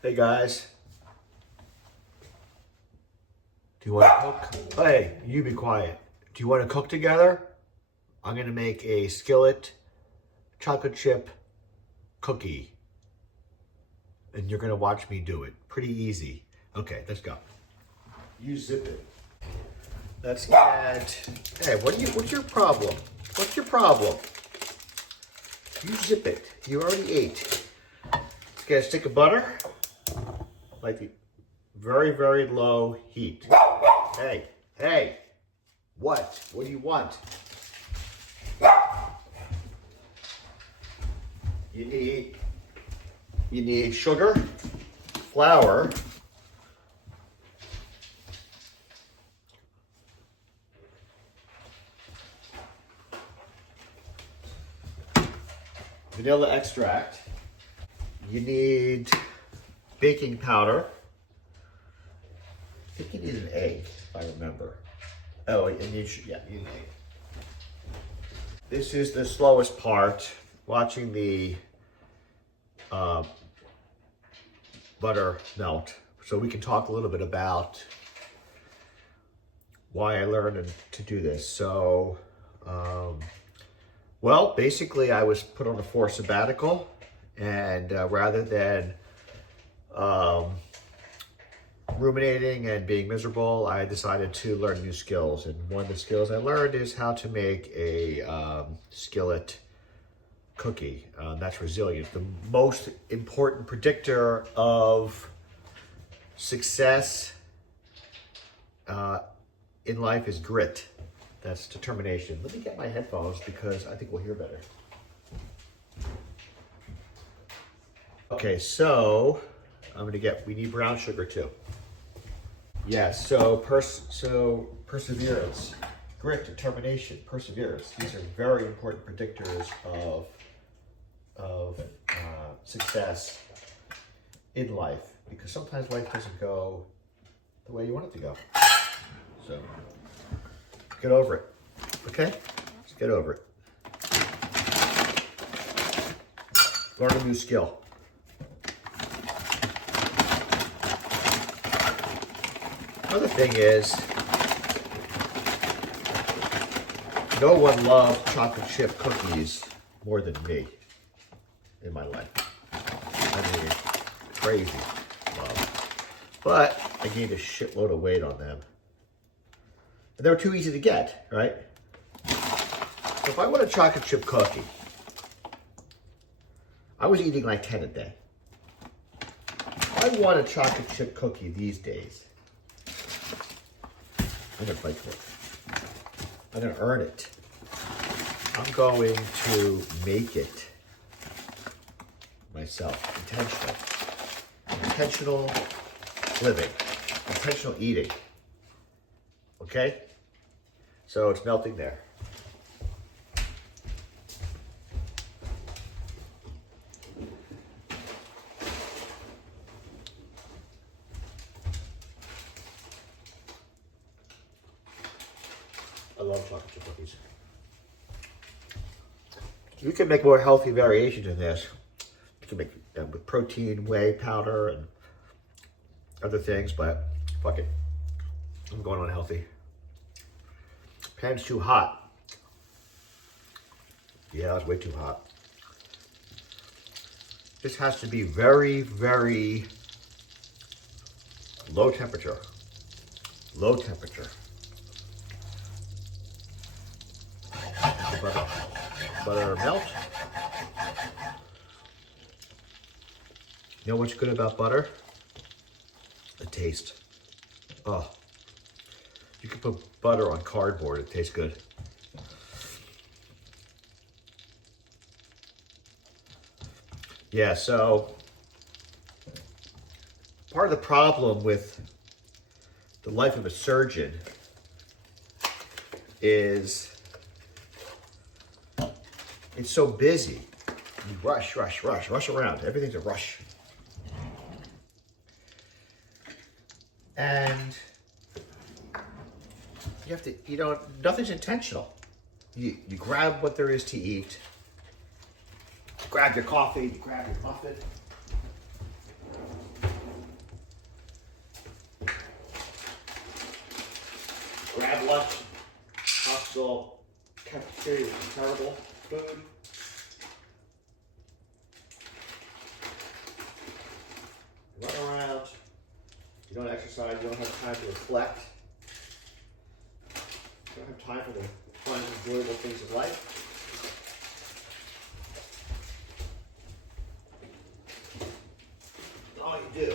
Hey guys, do you want to cook? Hey, you be quiet. Do you want to cook together? I'm gonna make a skillet chocolate chip cookie, and you're gonna watch me do it. Pretty easy. Okay, let's go. You zip it. Let's add. Hey, what's your problem? What's your problem? You zip it. You already ate. Get a stick of butter, like the very, very low heat. Hey, what? What do you want? You need sugar, flour, vanilla extract. You need baking powder. I think you need an egg, if I remember. Oh, and you need an egg. This is the slowest part, watching the butter melt. So we can talk a little bit about why I learned to do this. So, well, basically I was put on a forced sabbatical, and rather than ruminating and being miserable, I decided to learn new skills. And one of the skills I learned is how to make a skillet cookie. That's resilience. The most important predictor of success in life is grit. That's determination. Let me get my headphones because I think we'll hear better. Okay, so we need brown sugar too. Yes, so perseverance, grit, determination, perseverance. These are very important predictors of success in life, because sometimes life doesn't go the way you want it to go. So get over it, okay? Just get over it. Learn a new skill. Another thing is, no one loved chocolate chip cookies more than me in my life. I mean, crazy love. But I gained a shitload of weight on them. And they were too easy to get, right? So if I want a chocolate chip cookie, I was eating like 10 a day. If I want a chocolate chip cookie these days, I'm gonna fight for it. I'm gonna earn it. I'm going to make it myself. Intentional living. Intentional eating. Okay? So it's melting there. I love chocolate chip cookies. You can make more healthy variations in this. You can make them with protein, whey powder, and other things, but fuck it. I'm going on healthy. Pan's too hot. Yeah, it's way too hot. This has to be very, very low temperature. Low temperature. Butter melt. You know what's good about butter? The taste. Oh. You can put butter on cardboard, it tastes good. Yeah, so part of the problem with the life of a surgeon is it's so busy. You rush around. Everything's a rush. And you have to, nothing's intentional. You grab what there is to eat. You grab your coffee, you grab your muffin. grab lunch, hospital cafeteria with terrible food. Run around. You don't exercise. You don't have time to reflect. You don't have time for the fun, enjoyable things of life. All you do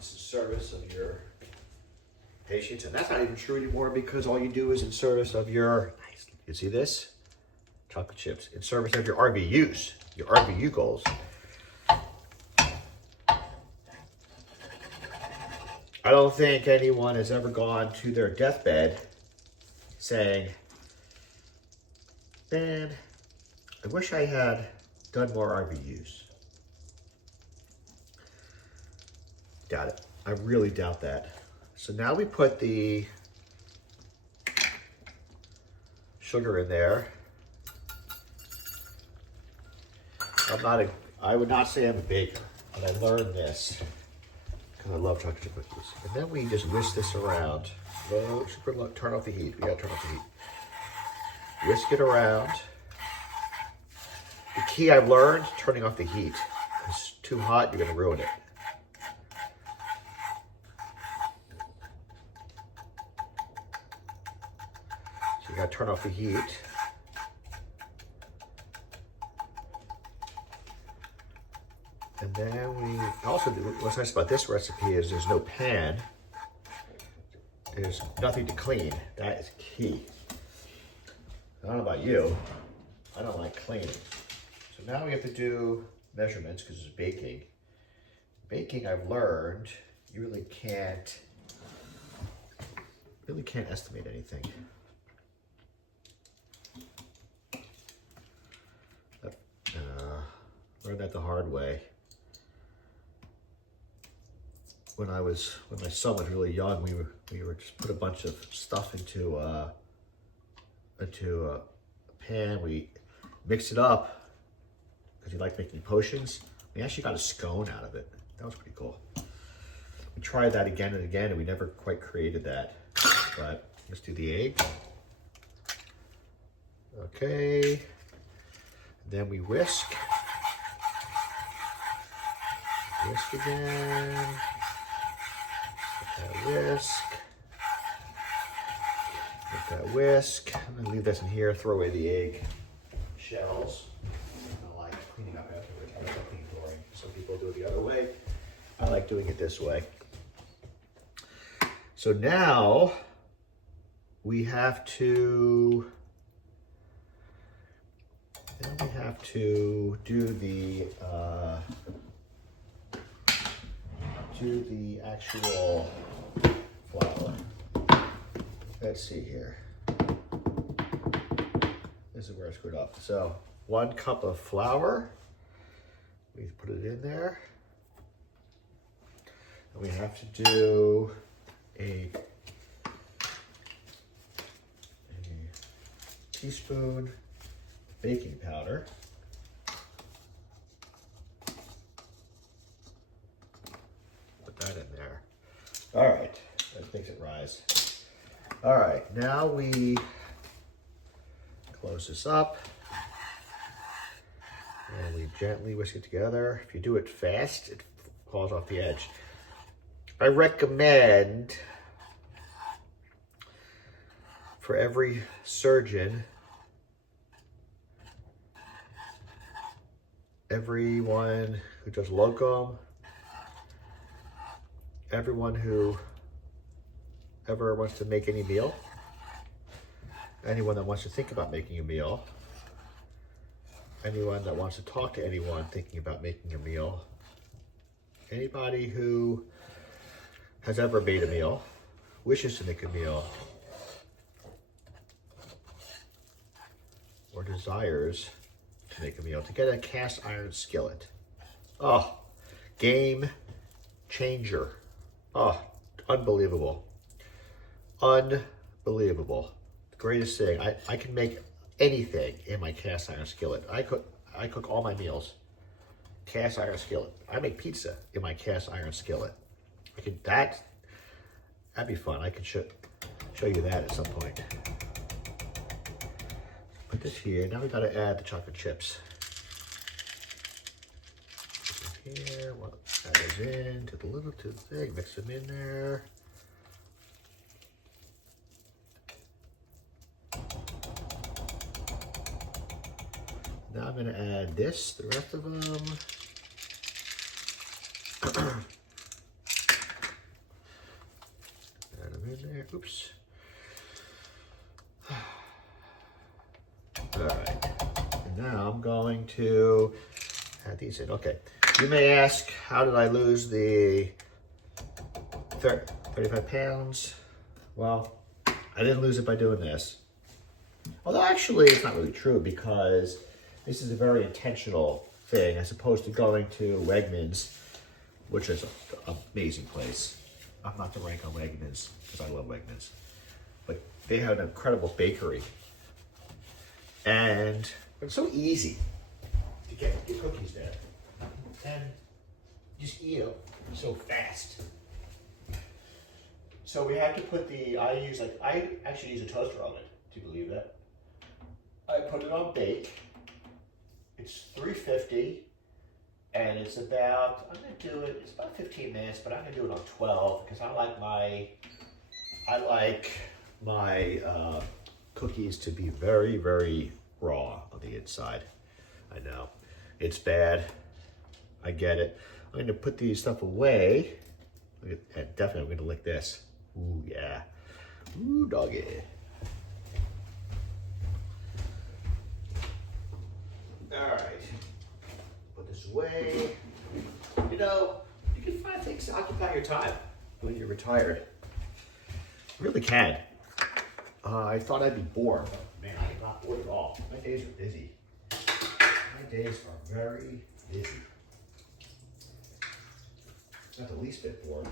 is in service of your patients, and that's not even true anymore because all you do is in service of your, you see this? Chocolate chips, in service of your RVUs, your RVU goals. I don't think anyone has ever gone to their deathbed saying, man, I wish I had done more RVUs. Doubt it. I really doubt that. So now we put the sugar in there. I would not say I'm a baker, but I learned this because I love chocolate chip cookies. And then we just whisk this around. Low, super low, turn off the heat. We gotta turn off the heat. Whisk it around. The key I've learned, turning off the heat. If it's too hot, you're gonna ruin it. So you gotta turn off the heat. And then we also do, what's nice about this recipe is there's no pan. There's nothing to clean. That is key. I don't know about you. I don't like cleaning. So now we have to do measurements because it's baking. Baking, I've learned, you really can't estimate anything. Learned that the hard way. When my son was really young, we were just put a bunch of stuff into a pan. We mixed it up because he liked making potions. We actually got a scone out of it. That was pretty cool. We tried that again and again, and we never quite created that. But let's do the egg. Okay. Then we whisk. Whisk again. Let that whisk. Let that whisk. I'm gonna leave this in here, throw away the egg shells. I don't like cleaning up afterwards. I like cleaning boring. Some people do it the other way. I like doing it this way. So now we have to do the actual flour. Let's see here. This is where I screwed up. So 1 cup of flour. We put it in there. And we have to do a teaspoon baking powder. Put that in there. All right, that makes it rise. All right, now we close this up and we gently whisk it together. If you do it fast, it falls off the edge. I recommend for every surgeon, everyone who does locum, everyone who ever wants to make any meal, anyone that wants to think about making a meal, anyone that wants to talk to anyone thinking about making a meal, anybody who has ever made a meal, wishes to make a meal, or desires to make a meal, to get a cast iron skillet. Oh, game changer. Oh, unbelievable. Unbelievable. The greatest thing. I can make anything in my cast iron skillet. I cook all my meals. Cast iron skillet. I make pizza in my cast iron skillet. That'd be fun. I could show show you that at some point. Put this here. Now we gotta add the chocolate chips. Here, well, add those in to the little, to the thing, mix them in there. Now I'm gonna add this, the rest of them. Add them in there, oops. All right, and now I'm going to add these in, okay. You may ask, how did I lose the 35 pounds? Well, I didn't lose it by doing this. Although actually, it's not really true because this is a very intentional thing as opposed to going to Wegmans, which is an amazing place. I'm not to rank on Wegmans because I love Wegmans, but they have an incredible bakery. And it's so easy to get your cookies there. And just eat them so fast. So we have to put I actually use a toaster oven. Do you believe that? I put it on bake. It's 350 and it's about, it's about 15 minutes, but I'm gonna do it on 12 because I like my cookies to be very, very raw on the inside. I know, it's bad. I get it. I'm gonna put these stuff away. Definitely I'm gonna lick this. Ooh, yeah. Ooh, doggy. All right, put this away. You know, you can find things to occupy your time when you're retired. You really can. I thought I'd be bored, but man, I'm not bored at all. My days are busy. My days are very busy. Not the least bit bored.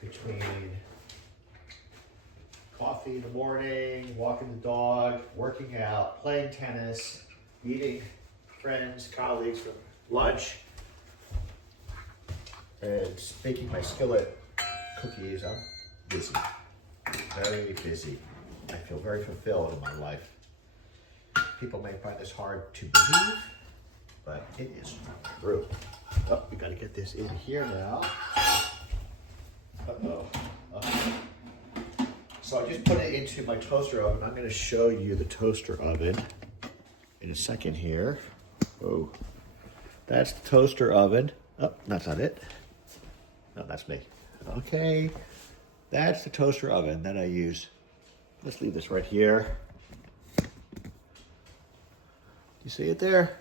Between coffee in the morning, walking the dog, working out, playing tennis, meeting friends, colleagues for lunch, and making my skillet cookies, I'm busy, very busy. I feel very fulfilled in my life. People may find this hard to believe, but it is true. Oh, we gotta get this in here now. Uh-oh. So I just put it into my toaster oven. I'm gonna show you the toaster oven in a second here. Oh, that's the toaster oven. Oh, that's not it. No, that's me. Okay, that's the toaster oven that I use. Let's leave this right here. You see it there?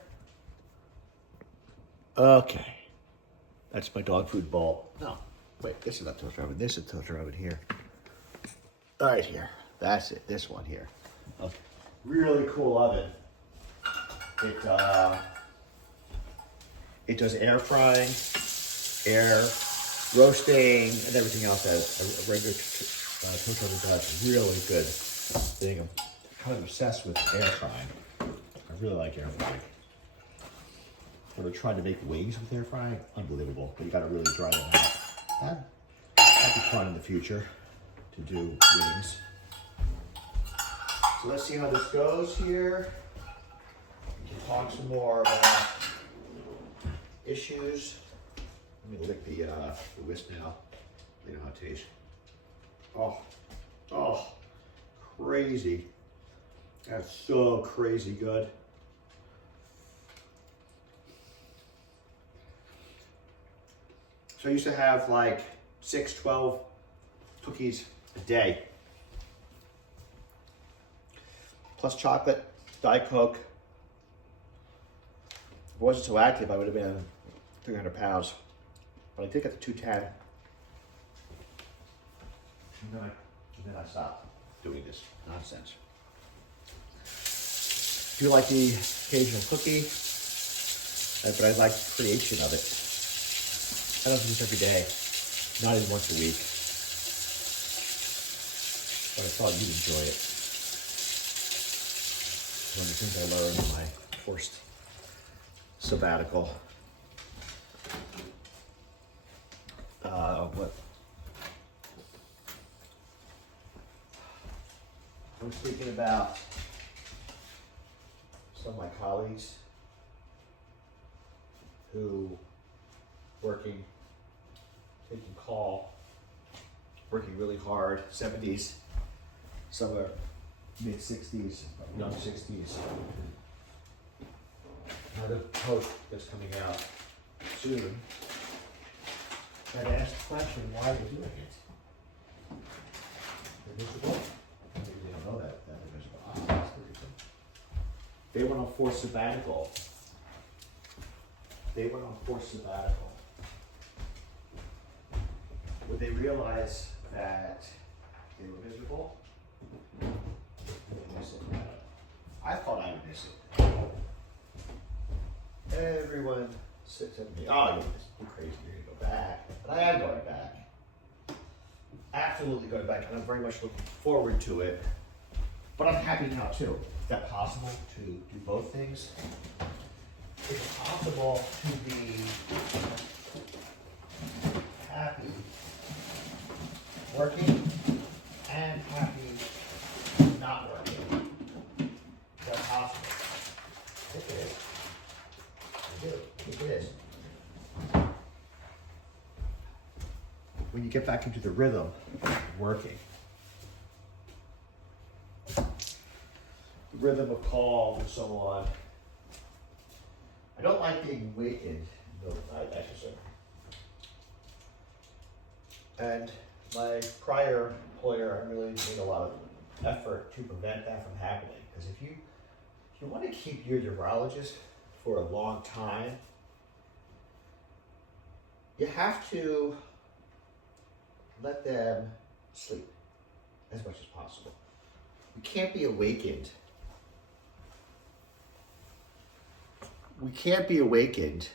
Okay, that's my dog food bowl. No, wait, this is not toaster oven. This is toaster oven here. Right here, that's it, this one here. Okay, really cool oven. It does air frying, air roasting, and everything else that a regular toaster oven does. Really good thing. I'm kind of obsessed with air frying. I really like air frying. Ever tried to make wings with air frying? Unbelievable, but you gotta really dry them out. That'd be fun in the future to do wings. So let's see how this goes here. We can talk some more about issues. Let me lick the whisk now. You know how it tastes. Oh, crazy. That's so crazy good. So I used to have like 6, 12 cookies a day. Plus chocolate, Diet Coke. If I wasn't so active, I would have been 300 pounds. But I did get to 210. And then I stopped doing this nonsense. I do like the occasional cookie, but I like the creation of it. I don't do this every day, not even once a week. But I thought you'd enjoy it. One of the things I learned in my forced sabbatical. I'm speaking about some of my colleagues who taking call, working really hard, 70s, some are mid 60s, young 60s. Another post that's coming out soon that asked the question, why they're doing it. They're miserable. Maybe they don't know that they're miserable. That's the reason. They went on forced sabbatical. Would they realize that they were miserable? They would miss it. I thought I would miss it. Everyone sits at me. Oh, you're crazy. You're going to go back. But I am going back. Absolutely going back, and I'm very much looking forward to it. But I'm happy now too. Is that possible to do both things? Is it possible to be happy working and happy not working? Is that possible? I think it is. I do. I think it is. When you get back into the rhythm of working, the rhythm of calls and so on. I don't like being awakened in the middle of the night, actually. And my prior employer, I really made a lot of effort to prevent that from happening. Because if you want to keep your urologist for a long time, you have to let them sleep as much as possible. You can't be awakened. We can't be awakened.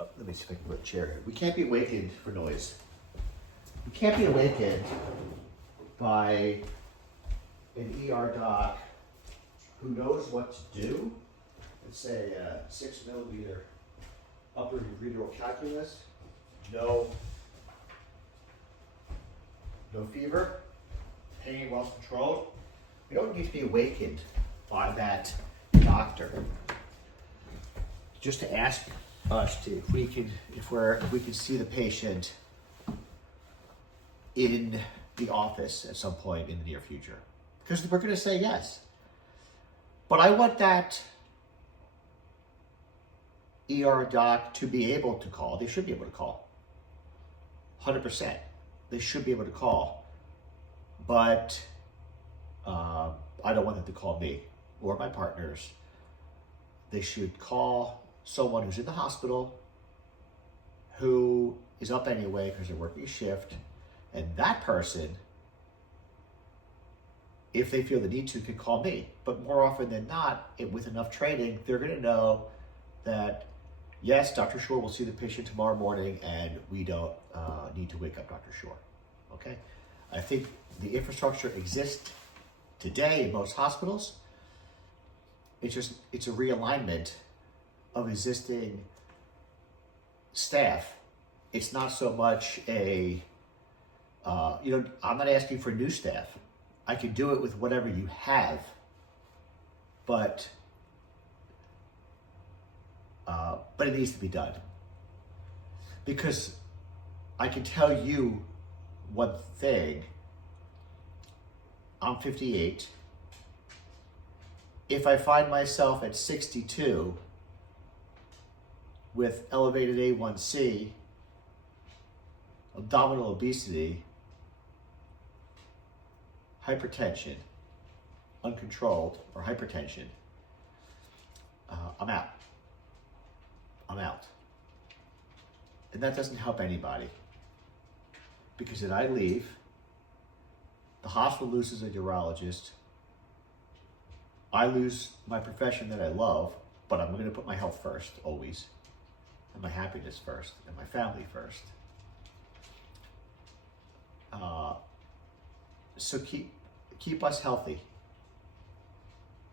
Oh, let me see if I can put a chair here. We can't be awakened for noise. We can't be awakened by an ER doc who knows what to do. Let's say 6 millimeter upper ureteral calculus. No fever, pain well controlled. We don't need to be awakened by that doctor. Just to ask us to, if we can see the patient in the office at some point in the near future, because we're going to say yes. But I want that ER doc to be able to call. They should be able to call. 100%. They should be able to call. But I don't want them to call me or my partners. They should call someone who's in the hospital, who is up anyway because they're working a shift, and that person, if they feel the need to, can call me. But more often than not, with enough training, they're going to know that, yes, Dr. Shore will see the patient tomorrow morning, and we don't need to wake up Dr. Shore. Okay? I think the infrastructure exists today in most hospitals. It's a realignment of existing staff. It's not so much I'm not asking for new staff. I can do it with whatever you have, but it needs to be done. Because I can tell you one thing, I'm 58. If I find myself at 62 with elevated A1C, abdominal obesity, hypertension, uncontrolled, or hypertension, I'm out. I'm out. And that doesn't help anybody. Because if I leave, the hospital loses a urologist, I lose my profession that I love, but I'm going to put my health first, always, and my happiness first, and my family first. So keep us healthy.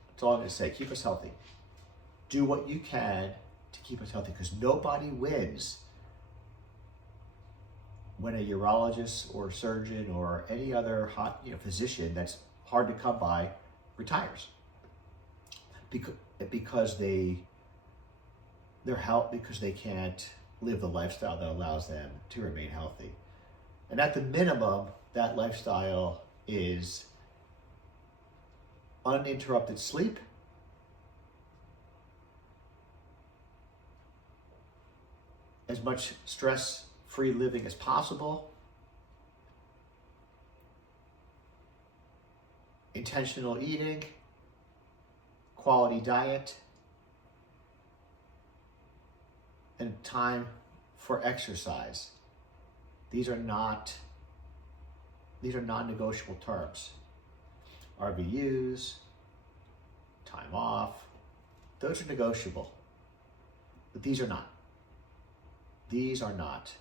That's all I'm going to say. Keep us healthy. Do what you can to keep us healthy, because nobody wins when a urologist or surgeon or any other physician that's hard to come by retires because they can't live the lifestyle that allows them to remain healthy. And at the minimum, that lifestyle is uninterrupted sleep, as much stress-free living as possible, intentional eating, quality diet, and time for exercise. These are non-negotiable terms. RVUs, time off, those are negotiable, but these are not. These are not.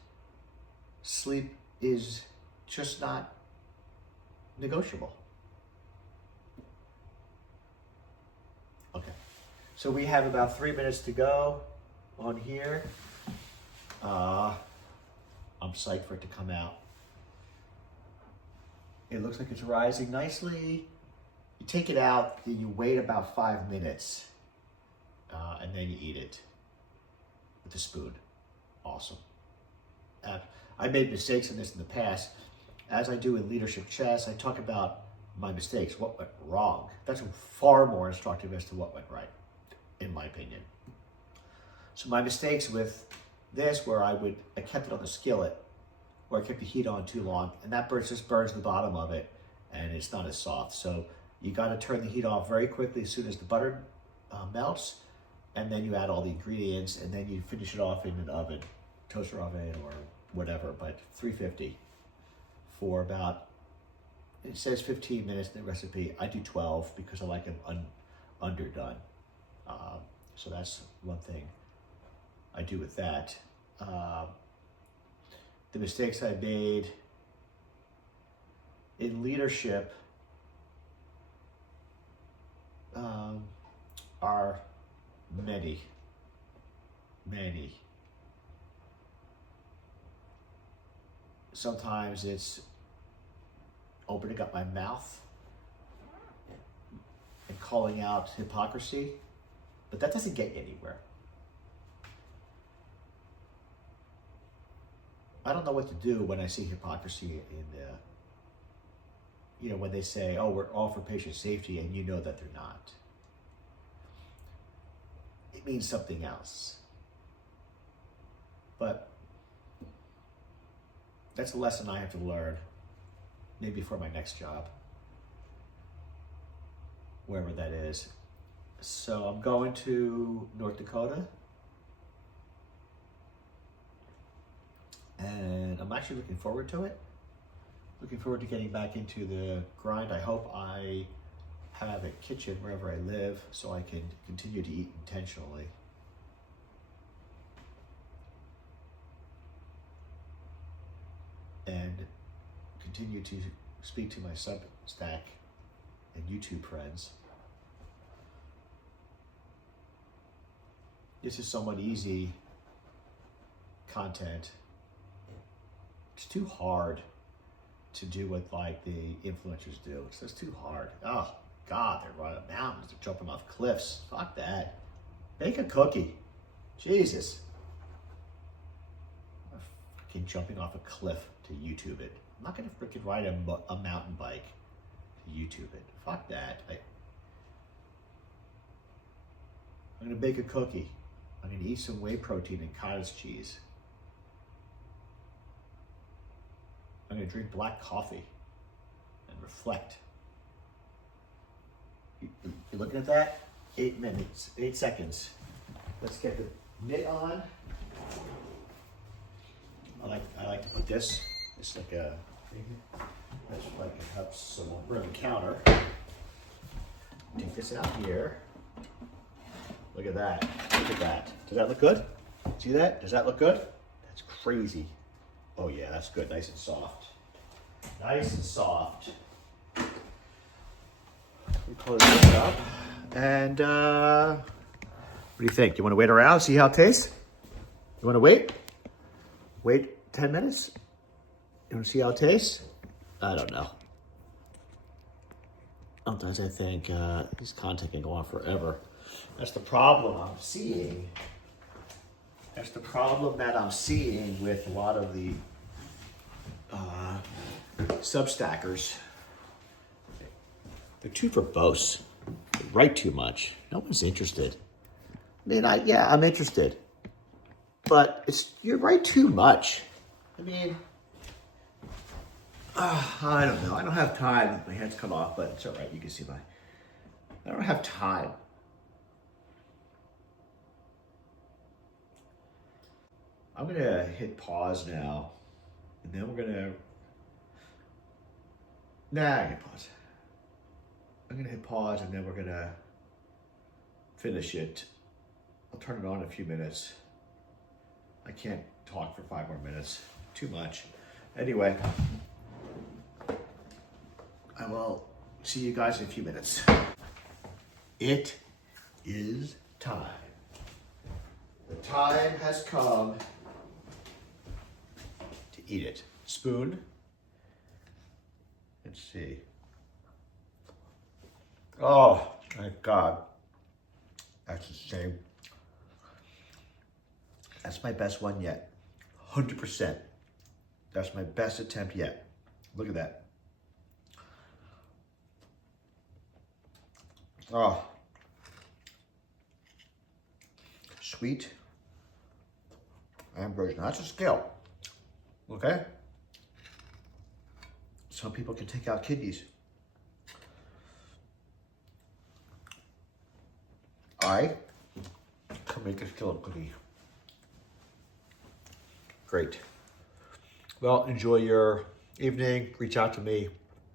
Sleep is just not negotiable. Okay, so we have about 3 minutes to go on here. I'm psyched for it to come out. It looks like it's rising nicely. You take it out, and you wait about 5 minutes, and then you eat it with a spoon. Awesome. I made mistakes in this in the past. As I do in Leadership Chess, I talk about my mistakes, what went wrong. That's far more instructive as to what went right, in my opinion. So my mistakes with this, where I kept it on the skillet, or I kept the heat on too long, and that just burns the bottom of it, and it's not as soft. So you got to turn the heat off very quickly as soon as the butter melts, and then you add all the ingredients, and then you finish it off in an oven, toaster oven or whatever, but 350 for about, it says 15 minutes in the recipe. I do 12 because I like them underdone. So that's one thing I do with that. The mistakes I made in leadership are many. Sometimes it's opening up my mouth and calling out hypocrisy, but that doesn't get you anywhere. I don't know what to do when I see hypocrisy in when they say, oh, we're all for patient safety, and you know that they're not. It means something else. But that's a lesson I have to learn, maybe for my next job, wherever that is. So I'm going to North Dakota, and I'm actually looking forward to it. Looking forward to getting back into the grind. I hope I have a kitchen wherever I live so I can continue to eat intentionally. And continue to speak to my Substack and YouTube friends. This is somewhat easy content. It's too hard to do what like the influencers do. It's just too hard. Oh God, they're running mountains, they're jumping off cliffs. Fuck that. Bake a cookie. Jesus. I'm freaking jumping off a cliff to YouTube it. I'm not gonna freaking ride a mountain bike to YouTube it. Fuck that. I'm gonna bake a cookie. I'm gonna eat some whey protein and cottage cheese. I'm gonna drink black coffee and reflect. You're looking at that? 8 minutes, 8 seconds. Let's get the mitt on. I like to put this. It's like that's like it helps someone run the counter. Take this out here. Look at that. Look at that. Does that look good? See that? Does that look good? That's crazy. Oh yeah, that's good. Nice and soft. Nice and soft. We close this up. And what do you think? You want to wait around, see how it tastes? You want to wait? Wait 10 minutes? You want to see how it tastes? I don't know. Sometimes I think this content can go on forever. That's the problem I'm seeing. That's the problem that I'm seeing with a lot of the Substackers. They're too verbose. They write too much. No one's interested. I mean, I'm interested. But you write too much. I mean, I don't know. I don't have time. My hand's cut off, but it's all right. You can see I don't have time. I'm going to hit pause now. And then we're going to... Nah, I can pause. I'm going to hit pause and then we're going to finish it. I'll turn it on in a few minutes. I can't talk for 5 more minutes. Too much. Anyway, I will see you guys in a few minutes. It is time. The time has come to eat it. Spoon. Let's see. Oh, thank God. That's the same. That's my best one yet. 100%. That's my best attempt yet. Look at that. Oh. Sweet. Ambrosia. Now that's a skill. Okay? Some people can take out kidneys. I can make a skillet cookie. Great. Well, enjoy your evening. Reach out to me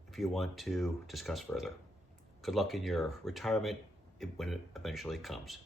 if you want to discuss further. Good luck in your retirement when it eventually comes.